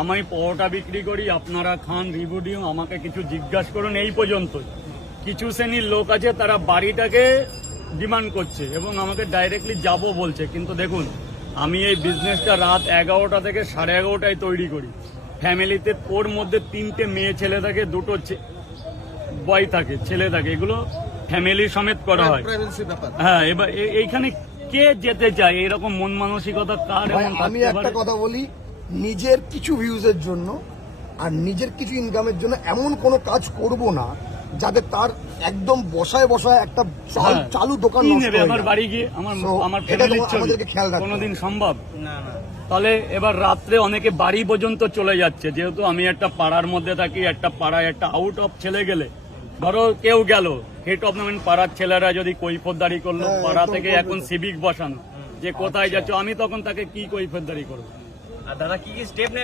আমি পরোটা বিক্রি করি, আপনারা খান, রিভিউ দিও, আমাকে কিছু জিজ্ঞাসা করুন, এই পর্যন্তই। কিছু শ্রেণীর লোক আছে তারা বাড়িটাকে ডিমান্ড করছে এবং আমাকে ডাইরেক্টলি যাব বলছে, কিন্তু দেখুন আমি এই বিজনেসটা রাত 11টা থেকে 11:30টায় তৈরি করি। ফ্যামিলিতে ওর মধ্যে 3টে মেয়ে ছেলে থাকে, 2টো বয় থাকে, ছেলে থাকে, এগুলো ফ্যামিলি সমেত করা হয়। হ্যাঁ, এবার এইখানে কে যেতে চায়? এরকম মন মানসিকতা কার? আমি একটা কথা বলি, নিজের কিছু ভিউজের জন্য আর নিজের কিছু ইনকামের জন্য এমন কোনো কাজ করব না যাতে তার একদম বসায় একটা চালু দোকান নষ্ট হয়ে আমার যায়। বাড়ি গিয়ে আমার এটা ফ্যামিলির ছবি আমাদেরকে খেয়াল রাখতে হবে। কোনোদিন সম্ভব না। তাহলে এবার রাত্রে অনেকে বাড়ি পর্যন্ত চলে যাচ্ছে, যেহেতু আমি একটা পাড়ার মধ্যে থাকি, একটা পাড়ায় একটা আউট অফ ছেলে গেলে, ধরো কেউ গেল হেড অফ পাড়ার ছেলেরা যদি কৈফতদারি করলো, পাড়া থেকে এখন সিভিক বসানো যে কোথায় যাচ্ছ, আমি তখন তাকে কি কৈফতদারি করবো? আর দাদা কি স্টেপ নেবে?